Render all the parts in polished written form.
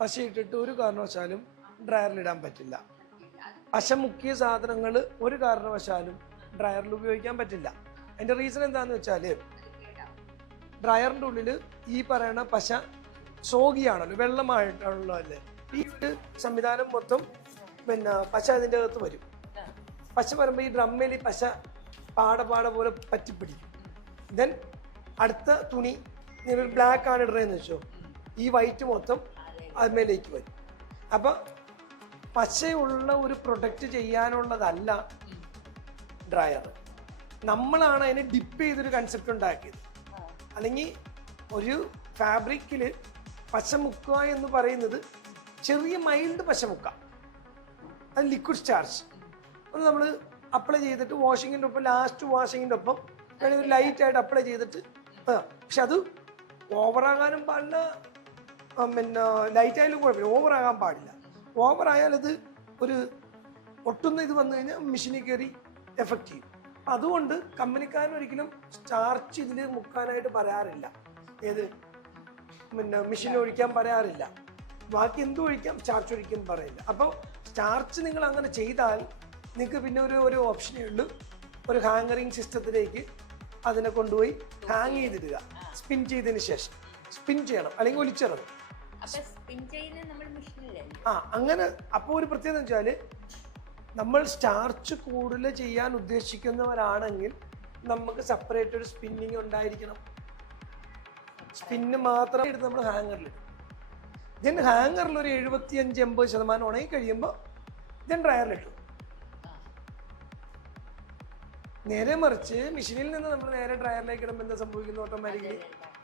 പശ ഇട്ടിട്ട് ഒരു കാരണവശാലും ഡ്രയറിലിടാൻ പറ്റില്ല. പശ മുക്കിയ സാധനങ്ങൾ ഒരു കാരണവശാലും ഡ്രയറിൽ ഉപയോഗിക്കാൻ പറ്റില്ല. അതിൻ്റെ റീസൺ എന്താണെന്ന് വെച്ചാൽ ഡ്രയറിൻ്റെ ഉള്ളിൽ ഈ പറയുന്ന പശ സോഗിയാണല്ലോ, വെള്ളമായിട്ടുള്ളതല്ലേ. ഈ ഒരു സംവിധാനം മൊത്തം പശ അതിൻ്റെ അകത്ത് വരും. പശ വരുമ്പോൾ ഈ ഡ്രമ്മിൽ ഈ പശ പാട പോലെ പറ്റിപ്പിടിക്കും. ദെൻ അടുത്ത തുണി നിങ്ങൾ ബ്ലാക്ക് ആണ് ഇടുന്നതെന്ന് വെച്ചോ, ഈ വൈറ്റ് മൊത്തം അതിന്മേലേക്ക് വരും. അപ്പം പശയുള്ള ഒരു പ്രൊഡക്റ്റ് ചെയ്യാനുള്ളതല്ല ഡ്രയർ. നമ്മളാണ് അതിനെ ഡിപ്പ് ചെയ്തൊരു കൺസെപ്റ്റ് ഉണ്ടാക്കിയത്. അല്ലെങ്കിൽ ഒരു ഫാബ്രിക്കിൽ പശ മുക്കുക എന്ന് പറയുന്നത് ചെറിയ മൈൽഡ് പശ മുക്കാം, അത് ലിക്വിഡ് സ്റ്റാർച്ച് അത് നമ്മൾ അപ്ലൈ ചെയ്തിട്ട് വാഷിങ്ങിൻ്റെ ഒപ്പം ലാസ്റ്റ് വാഷിങ്ങിൻ്റെ ഒപ്പം വേണമെങ്കിൽ ലൈറ്റായിട്ട് അപ്ലൈ ചെയ്തിട്ട് പക്ഷെ അത് ഓവറാകാനും പാടില്ല, ലൈറ്റായാലും കുഴപ്പമില്ല, ഓവറാകാൻ പാടില്ല. ഓവറായാൽ അത് ഒരു ഒട്ടുന്ന ഇത് വന്നു കഴിഞ്ഞാൽ മെഷീനിൽ കയറി എഫക്റ്റ് ചെയ്യും. അതുകൊണ്ട് കമ്പനിക്കാരൻ ഒരിക്കലും സ്റ്റാർച്ച് ഇതിൽ മുക്കാനായിട്ട് പറയാറില്ല. ഏത് മെഷീനിൽ ഒഴിക്കാൻ പറയാറില്ല. ബാക്കി എന്തും ഒഴിക്കാം, സ്റ്റാർച്ച് ഒഴിക്കാൻ പറയില്ല. അപ്പോൾ സ്റ്റാർച്ച് നിങ്ങൾ അങ്ങനെ ചെയ്താൽ നിങ്ങൾക്ക് പിന്നെ ഒരു ഓപ്ഷനേ ഉള്ളൂ, ഒരു ഹാങ്ങറിങ് സിസ്റ്റത്തിലേക്ക് അതിനെ കൊണ്ടുപോയി ഹാങ് ചെയ്തിടുക. സ്പിൻ ചെയ്തതിന് ശേഷം സ്പിൻ ചെയ്യണം, അല്ലെങ്കിൽ ഒലിച്ചിറങ്ങും. അങ്ങനെ. അപ്പോൾ ഒരു പ്രത്യേകത വെച്ചാൽ നമ്മൾ സ്റ്റാർച്ച് കൂടുതൽ ചെയ്യാൻ ഉദ്ദേശിക്കുന്നവരാണെങ്കിൽ നമുക്ക് സെപ്പറേറ്റ് ഒരു സ്പിന്നിങ് ഉണ്ടായിരിക്കണം. സ്പിന്ന് മാത്രം എടുത്ത് നമ്മൾ ഹാങ്ങറിലിടും. ദെൻ ഹാങ്ങറിൽ ഒരു 75-80% ഉണങ്ങി കഴിയുമ്പോൾ ദെൻ ഡ്രയറിലിട്ടു. നേരെ മറിച്ച് മെഷീനിൽ നിന്ന് നമ്മൾ നേരെ ഡ്രയറിലേക്ക് ഇടുമ്പോൾ എന്താ സംഭവിക്കുന്നു? ഓട്ടോമാറ്റിക്കലി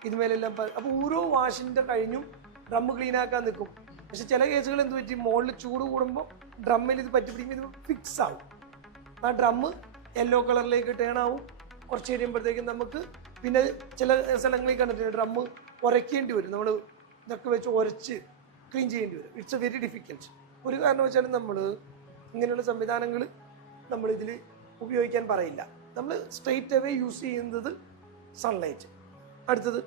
ഇതുമേലെല്ലാം അപ്പോൾ ഓരോ വാഷിൻ്റെ കഴിഞ്ഞും ഡ്രമ്മ് ക്ലീൻ ആക്കാൻ നിൽക്കും. പക്ഷെ ചില കേസുകൾ എന്ത് പറ്റി, മുകളിൽ ചൂട് കൂടുമ്പോൾ ഡ്രമ്മിൽ ഇത് പറ്റിപ്പിടിക്കുമ്പോൾ ഇത് ഫിക്സ് ആവും. ആ ഡ്രമ്മ് യെല്ലോ കളറിലേക്ക് ടേൺ ആവും. കുറച്ച് കഴിയുമ്പോഴത്തേക്കും നമുക്ക് പിന്നെ ചില സ്ഥലങ്ങളിൽ കണ്ടിട്ടുണ്ട് ഡ്രമ്മ് ഉരയ്ക്കേണ്ടി വരും. നമ്മൾ ഇതൊക്കെ വെച്ച് ഉരച്ച് ക്ലീൻ ചെയ്യേണ്ടി വരും. It's A very difficult. ഒരു കാരണം വെച്ചാലും നമ്മൾ ഇങ്ങനെയുള്ള സംവിധാനങ്ങൾ നമ്മളിതിൽ ഉപയോഗിക്കാൻ പറയില്ല. നമ്മൾ സ്ട്രെയിറ്റ് അവേ യൂസ് ചെയ്യുന്നത് സൺലൈറ്റ്. അടുത്തത്